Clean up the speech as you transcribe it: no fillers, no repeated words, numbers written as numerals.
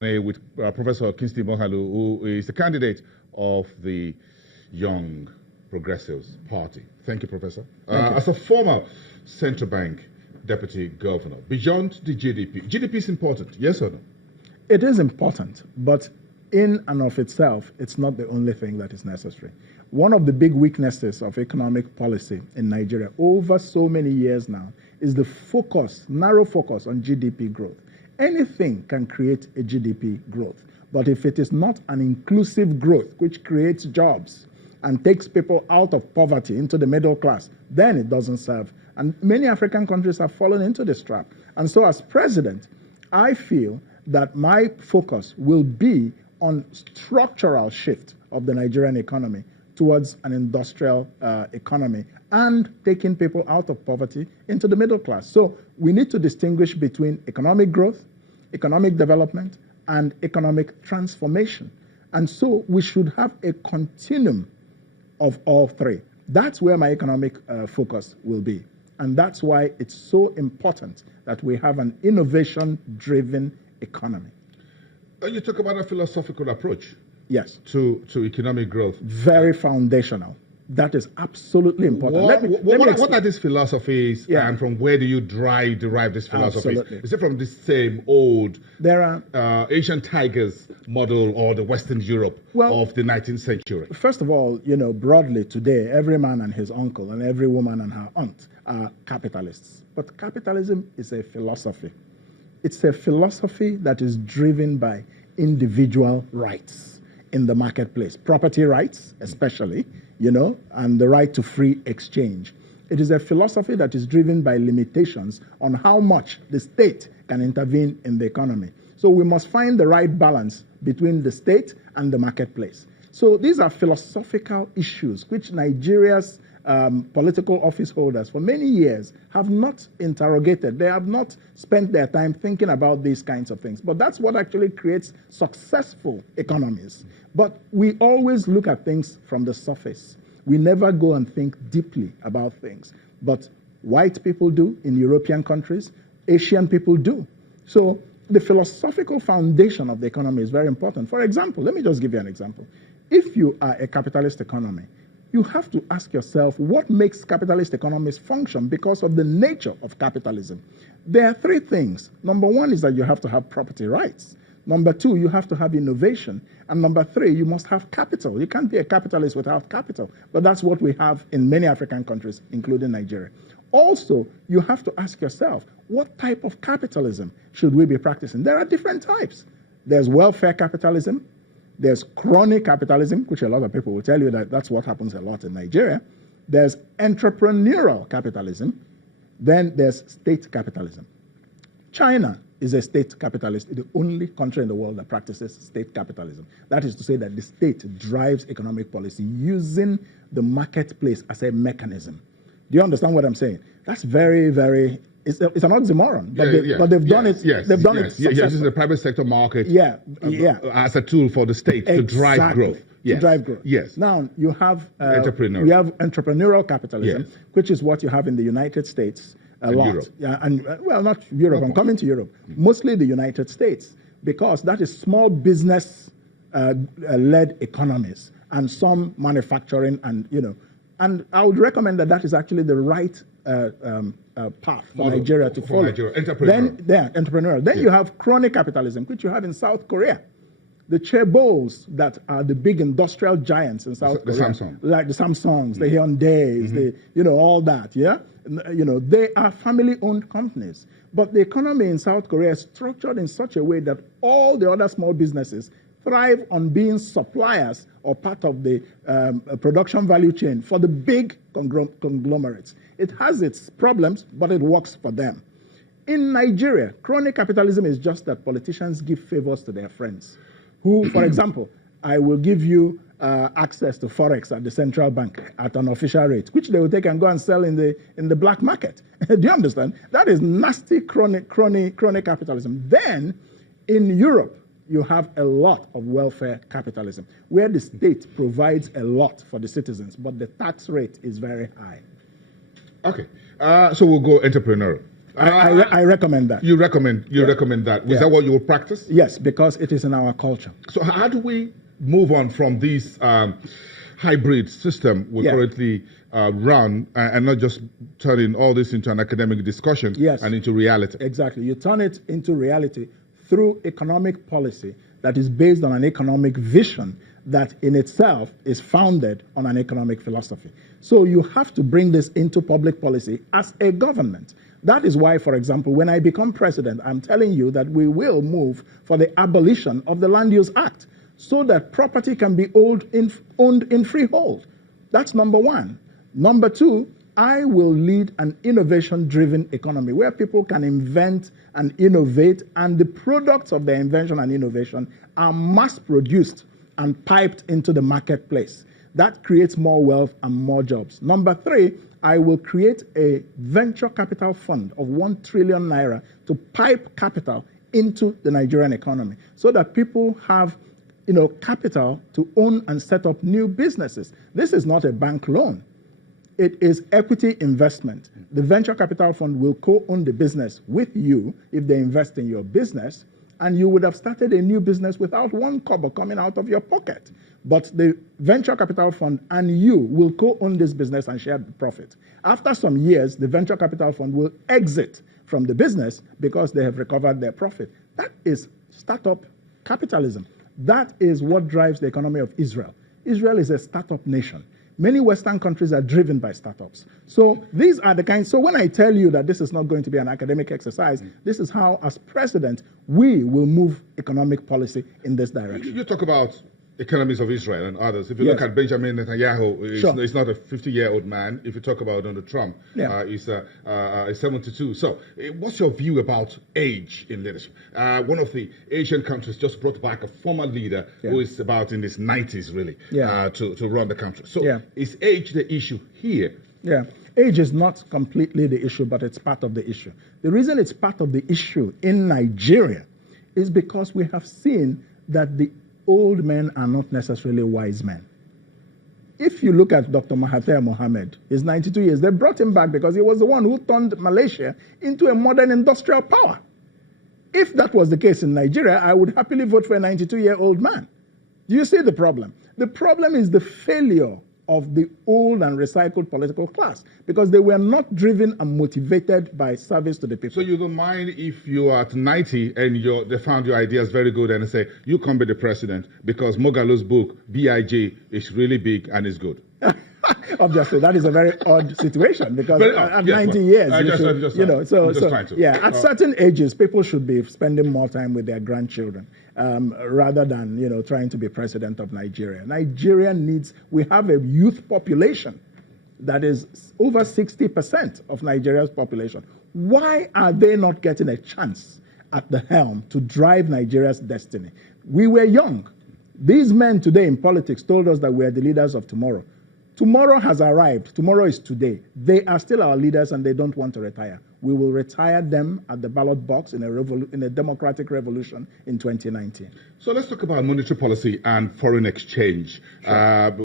With Professor Kingsley Moghalu, who is the candidate of the Young Progressives Party. Thank you, Professor. As a former central bank deputy governor, beyond the GDP is important, yes or no? It is important, but in and of itself, it's not the only thing that is necessary. One of the big weaknesses of economic policy in Nigeria over so many years now is the narrow focus on GDP growth. Anything can create a GDP growth, but if it is not an inclusive growth which creates jobs and takes people out of poverty into the middle class, then it doesn't serve. And many African countries have fallen into this trap. And so as president, I feel that my focus will be on structural shift of the Nigerian economy towards an industrial economy and taking people out of poverty into the middle class. So we need to distinguish between economic growth, economic development, and economic transformation. And so we should have a continuum of all three. That's where my economic focus will be. And that's why it's so important that we have an innovation-driven economy. You talk about a philosophical approach. Yes. To economic growth. Very foundational. That is absolutely important. What are these philosophies, and from where do you derive these philosophies? Absolutely. Is it from the same old Asian tigers model or the Western Europe of the 19th century? First of all, broadly today, every man and his uncle and every woman and her aunt are capitalists. But capitalism is a philosophy. It's a philosophy that is driven by individual rights in the marketplace, property rights especially, and the right to free exchange. It is a philosophy that is driven by limitations on how much the state can intervene in the economy. So we must find the right balance between the state and the marketplace. So these are philosophical issues which Nigeria's political office holders for many years have not interrogated. They have not spent their time thinking about these kinds of things. But that's what actually creates successful economies. But we always look at things from the surface. We never go and think deeply about things. But white people do in European countries, Asian people do. So the philosophical foundation of the economy is very important. For example, let me just give you an example. If you are a capitalist economy, you have to ask yourself what makes capitalist economies function because of the nature of capitalism. There are three things. Number one is that you have to have property rights. Number two, you have to have innovation. And number three, you must have capital. You can't be a capitalist without capital. But that's what we have in many African countries, including Nigeria. Also, you have to ask yourself, what type of capitalism should we be practicing? There are different types. There's welfare capitalism. There's crony capitalism, which a lot of people will tell you that that's what happens a lot in Nigeria. There's entrepreneurial capitalism. Then there's state capitalism. China is a state capitalist, the only country in the world that practices state capitalism. That is to say that the state drives economic policy using the marketplace as a mechanism. Do you understand what I'm saying? That's very, very... It's an oxymoron, but they've done it. They've done it successfully. Yes, this is the private sector market. As a tool for the state to drive growth. To drive growth. Yes. Now you have entrepreneurial capitalism, which is what you have in the United States a lot. Europe. Not Europe. I'm coming to Europe. Mostly the United States, because that is small business led economies and some manufacturing and I would recommend that is actually the right path for Nigeria to follow. Entrepreneurial. Then you have crony capitalism, which you have in South Korea. The chaebols that are the big industrial giants in South Korea, like the Samsungs, the Hyundais, all that. They are family-owned companies. But the economy in South Korea is structured in such a way that all the other small businesses thrive on being suppliers or part of the production value chain for the big conglomerates. It has its problems, but it works for them. In Nigeria, crony capitalism is just that politicians give favors to their friends. Who, for example, I will give you access to Forex at the central bank at an official rate, which they will take and go and sell in the black market. Do you understand? That is nasty crony capitalism. Then, in Europe, you have a lot of welfare capitalism, where the state provides a lot for the citizens, but the tax rate is very high. Okay. So we'll go entrepreneurial. I recommend that. You recommend that. Is that what you will practice? Yes, because it is in our culture. So how do we move on from this hybrid system we currently run and not just turning all this into an academic discussion and into reality? Exactly. You turn it into reality through economic policy that is based on an economic vision that in itself is founded on an economic philosophy. So you have to bring this into public policy as a government. That is why, for example, when I become president, I'm telling you that we will move for the abolition of the Land Use Act so that property can be owned in freehold. That's number one. Number two, I will lead an innovation-driven economy where people can invent and innovate, and the products of their invention and innovation are mass-produced and piped into the marketplace. That creates more wealth and more jobs. Number three, I will create a venture capital fund of 1 trillion naira to pipe capital into the Nigerian economy so that people have capital to own and set up new businesses. This is not a bank loan. It is equity investment. The venture capital fund will co-own the business with you if they invest in your business, and you would have started a new business without one kobo coming out of your pocket. But the venture capital fund and you will co-own this business and share the profit. After some years, the venture capital fund will exit from the business because they have recovered their profit. That is startup capitalism. That is what drives the economy of Israel. Israel is a startup nation. Many Western countries are driven by startups. So these are the kinds. So when I tell you that this is not going to be an academic exercise, this is how, as president, we will move economic policy in this direction. You talk about economies of Israel and others. If you look at Benjamin Netanyahu, he's not a 50-year-old man. If you talk about Donald Trump, he's 72. So what's your view about age in leadership? One of the Asian countries just brought back a former leader who is about in his 90s, really, to run the country. So is age the issue here? Yeah. Age is not completely the issue, but it's part of the issue. The reason it's part of the issue in Nigeria is because we have seen that the old men are not necessarily wise men. If you look at Dr. Mahathir Mohamad, he's 92 years. They brought him back because he was the one who turned Malaysia into a modern industrial power. If that was the case in Nigeria, I would happily vote for a 92-year-old man. Do you see the problem? The problem is the failure of the old and recycled political class because they were not driven and motivated by service to the people. So you don't mind if you are at 90 and they found your ideas very good and they say, you can be the president because Moghalu's book, B.I.G., is really big and is good. Obviously, that is a very odd situation because at 90 years, at certain ages, people should be spending more time with their grandchildren rather than, trying to be president of Nigeria. Nigeria we have a youth population that is over 60% of Nigeria's population. Why are they not getting a chance at the helm to drive Nigeria's destiny? We were young. These men today in politics told us that we are the leaders of tomorrow. Tomorrow has arrived. Tomorrow is today. They are still our leaders and they don't want to retire. We will retire them at the ballot box in a democratic revolution in 2019. So let's talk about monetary policy and foreign exchange. Sure.